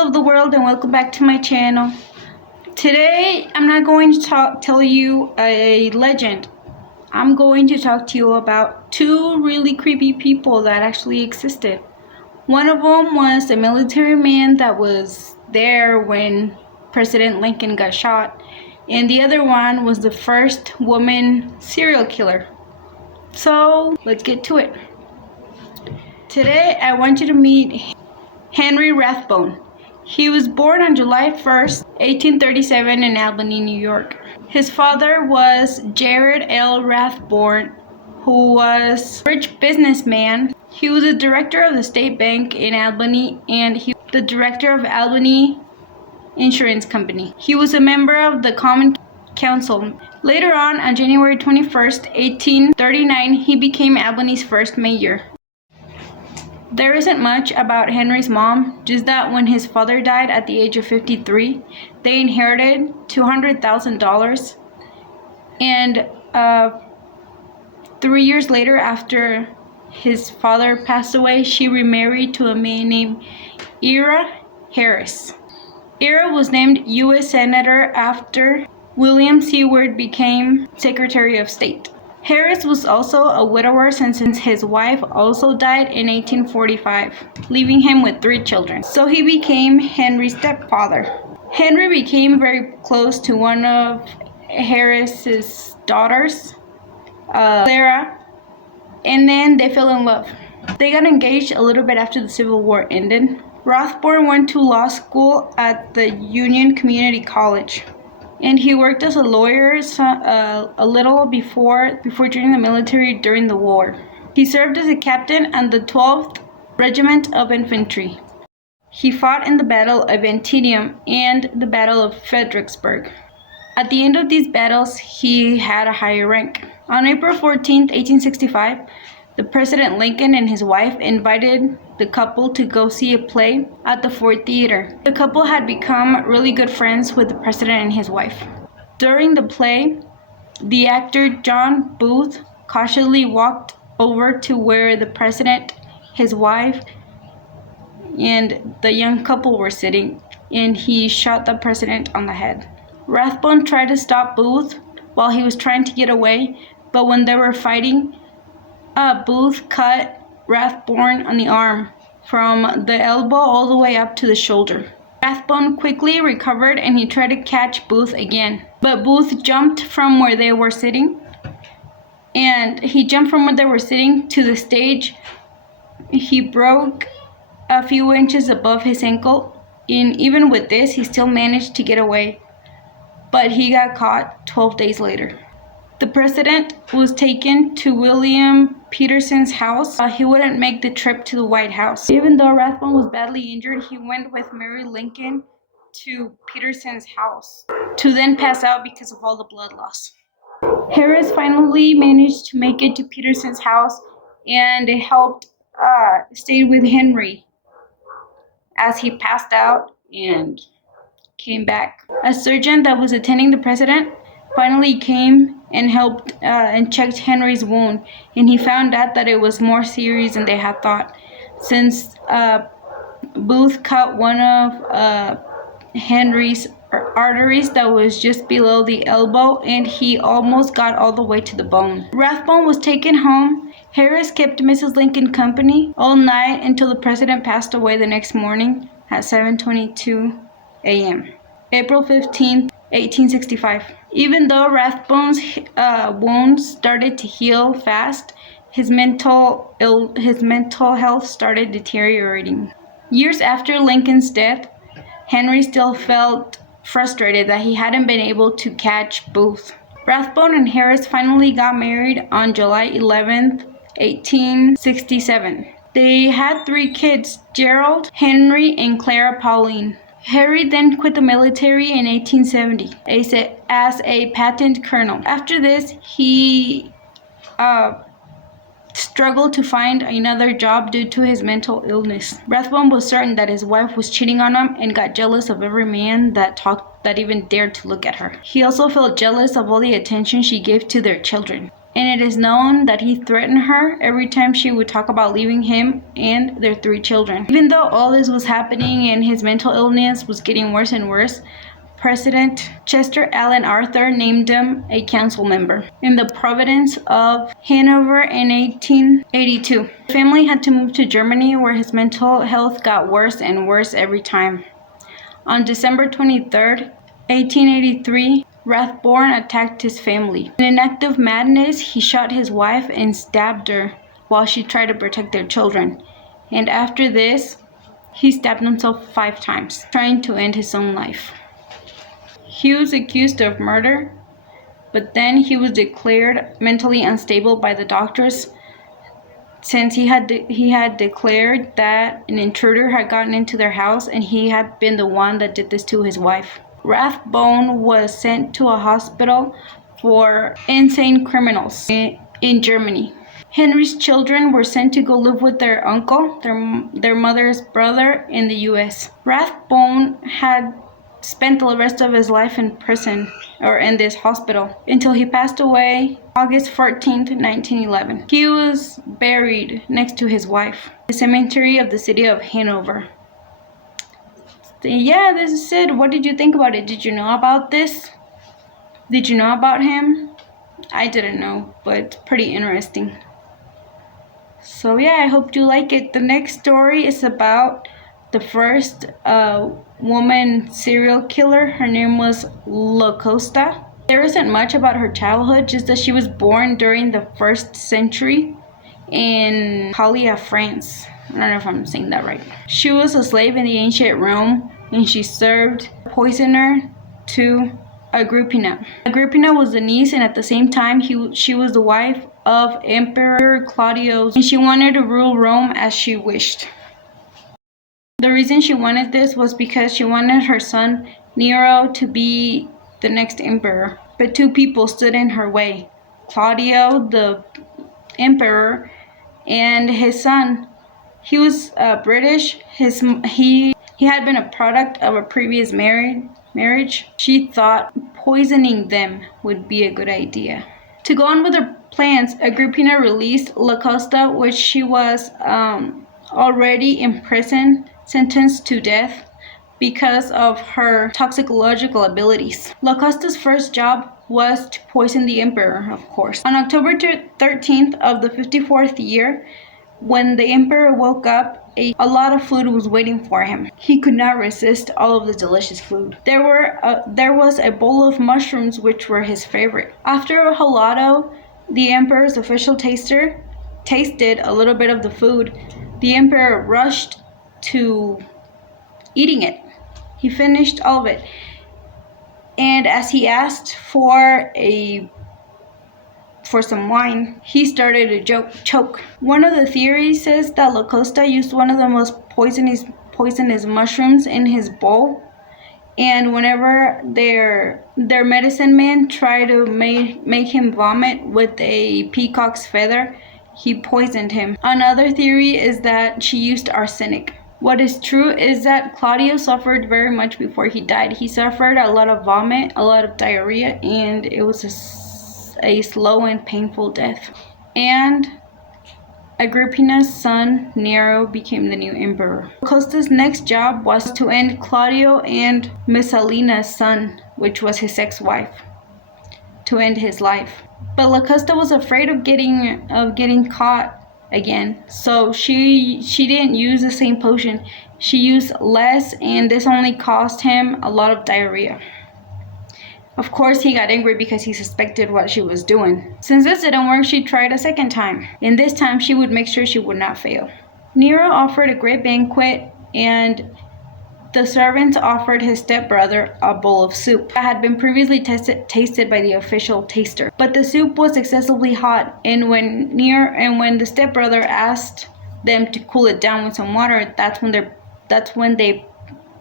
people of the world, and welcome back to my channel. Today I'm not going to tell you a legend. I'm going to talk to you about two really creepy people that actually existed. One of them was a military man that was there when President Lincoln got shot, and the other one was the first woman serial killer. So let's get to it. Today I want you to meet Henry Rathbone. He was born on July 1st, 1837 in Albany, New York. His father was Jared L. Rathbone, who was a rich businessman. He was the director of the State Bank in Albany, and he was the director of Albany Insurance Company. He was a member of the Common Council. Later on January 21st, 1839, he became Albany's first mayor. There isn't much about Henry's mom, just that when his father died at the age of 53, they inherited $200,000. And 3 years later, after his father passed away, she remarried to a man named Ira Harris. Ira was named U.S. Senator after William Seward became Secretary of State. Harris was also a widower since his wife also died in 1845, leaving him with 3 children. So he became Henry's stepfather. Henry became very close to one of Harris's daughters, Clara, and then they fell in love. They got engaged a little bit after the Civil War ended. Rathbone went to law school at the Union Community College, and he worked as a lawyer a little before joining the military during the war. He served as a captain on the 12th Regiment of Infantry. He fought in the Battle of Antietam and the Battle of Fredericksburg. At the end of these battles, he had a higher rank. On April 14, 1865, the President Lincoln and his wife invited the couple to go see a play at the Ford Theater. The couple had become really good friends with the president and his wife. During the play, the actor John Booth cautiously walked over to where the president, his wife, and the young couple were sitting, and he shot the president on the head. Rathbone tried to stop Booth while he was trying to get away, but when they were fighting, Booth cut Rathbone on the arm from the elbow all the way up to the shoulder. Rathbone quickly recovered and he tried to catch Booth again, but Booth jumped from where they were sitting, to the stage. He broke a few inches above his ankle, and even with this, he still managed to get away, but he got caught 12 days later. The president was taken to William Peterson's house. He wouldn't make the trip to the White House. Even though Rathbone was badly injured, he went with Mary Lincoln to Peterson's house to then pass out because of all the blood loss. Harris finally managed to make it to Peterson's house and stayed with Henry as he passed out and came back. A surgeon that was attending the president finally came and helped and checked Henry's wound, and he found out that it was more serious than they had thought, since Booth cut one of Henry's arteries that was just below the elbow, and he almost got all the way to the bone. Rathbone was taken home. Harris kept Mrs. Lincoln company all night until the president passed away the next morning at 7:22 a.m. April 15th, 1865. Even though Rathbone's wounds started to heal fast, his mental health started deteriorating. Years after Lincoln's death, Henry still felt frustrated that he hadn't been able to catch Booth. Rathbone and Harris finally got married on July 11th, 1867. They had 3 kids, Gerald, Henry, and Clara Pauline. Harry then quit the military in 1870 as a patent colonel. After this, he struggled to find another job due to his mental illness. Rathbone was certain that his wife was cheating on him and got jealous of every man that even dared to look at her. He also felt jealous of all the attention she gave to their children. and it is known that he threatened her every time she would talk about leaving him and their 3 children. Even though all this was happening and his mental illness was getting worse and worse, President Chester Alan Arthur named him a council member in the province of Hanover in 1882. The family had to move to Germany, where his mental health got worse and worse every time. On December 23rd, 1883, Rathbone attacked his family. In an act of madness, he shot his wife and stabbed her while she tried to protect their children. And after this, he stabbed himself 5 times, trying to end his own life. He was accused of murder, but then he was declared mentally unstable by the doctors, since he had declared that an intruder had gotten into their house and he had been the one that did this to his wife. Rathbone was sent to a hospital for insane criminals in Germany. Henry's children were sent to go live with their uncle, their mother's brother, in the U.S. Rathbone had spent the rest of his life in prison, or in this hospital, until he passed away August 14th, 1911. He was buried next to his wife in the cemetery of the city of Hanover. Yeah, this is it. What did you think about it? Did you know about this? Did you know about him? I didn't know, but it's pretty interesting. So yeah, I hope you like it. The next story is about the first woman serial killer. Her name was Locusta. There isn't much about her childhood, just that she was born during the 1st century in Calais, France. I don't know if I'm saying that right. She was a slave in the ancient Rome, and she served poisoner to Agrippina. Agrippina was the niece, and at the same time, she was the wife of Emperor Claudius, and she wanted to rule Rome as she wished. The reason she wanted this was because she wanted her son Nero to be the next emperor. But 2 people stood in her way: Claudio, the emperor, and his son. He was British. He had been a product of a previous marriage. She thought poisoning them would be a good idea. To go on with her plans, Agrippina released Locusta, which she was already in prison, sentenced to death because of her toxicological abilities. Locusta's first job was to poison the emperor, of course. On October 13th of the 54th year, when the emperor woke up, a lot of food was waiting for him. He could not resist all of the delicious food. There was a bowl of mushrooms, which were his favorite. After a gelato, the emperor's official taster tasted a little bit of the food. The emperor rushed to eating it. He finished all of it. And as he asked for some wine, he started to choke. One of the theories says that Locusta used one of the most poisonous mushrooms in his bowl, and whenever their medicine man tried to make him vomit with a peacock's feather, he poisoned him. Another theory is that she used arsenic. What is true is that Claudio suffered very much before he died. He suffered a lot of vomit, a lot of diarrhea, and it was a slow and painful death. And Agrippina's son Nero became the new emperor. Locusta's next job was to end Claudio and Messalina's son, which was his ex-wife, to end his life. But Locusta was afraid of getting caught again, so she didn't use the same potion. She used less, and this only caused him a lot of diarrhea. Of course, he got angry because he suspected what she was doing. Since this didn't work, she tried a second time, and this time she would make sure she would not fail. Nero offered a great banquet, and the servants offered his stepbrother a bowl of soup that had been previously tasted by the official taster. But the soup was excessively hot, and when the stepbrother asked them to cool it down with some water, that's when they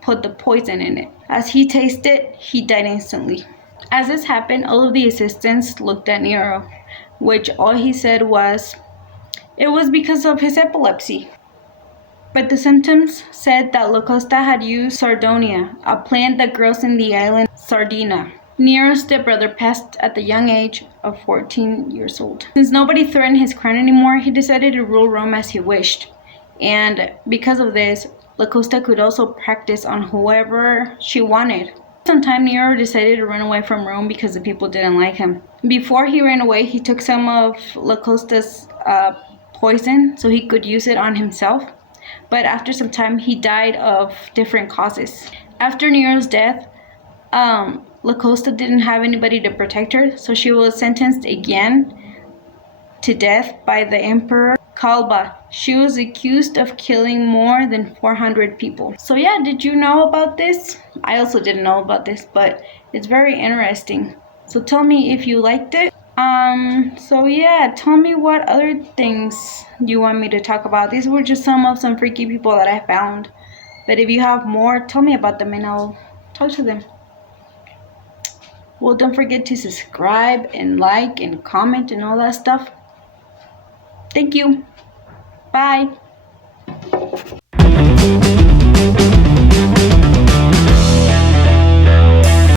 put the poison in it. As he tasted it, he died instantly. As this happened, all of the assistants looked at Nero, which all he said was, it was because of his epilepsy. But the symptoms said that Locusta had used sardonia, a plant that grows in the island Sardinia. Nero's stepbrother passed at the young age of 14 years old. Since nobody threatened his crown anymore, he decided to rule Rome as he wished. And because of this, Locusta could also practice on whoever she wanted. Sometime Nero decided to run away from Rome because the people didn't like him. Before he ran away, he took some of Locusta's poison so he could use it on himself. But after some time, he died of different causes. After Nero's death, Locusta didn't have anybody to protect her, so she was sentenced again to death by the Emperor Galba. She was accused of killing more than 400 people. So yeah, did you know about this? I also didn't know about this, but it's very interesting. So tell me if you liked it. So yeah, tell me what other things you want me to talk about. These were just some freaky people that I found. But if you have more, tell me about them and I'll talk to them. Well, don't forget to subscribe and like and comment and all that stuff. Thank you. Bye.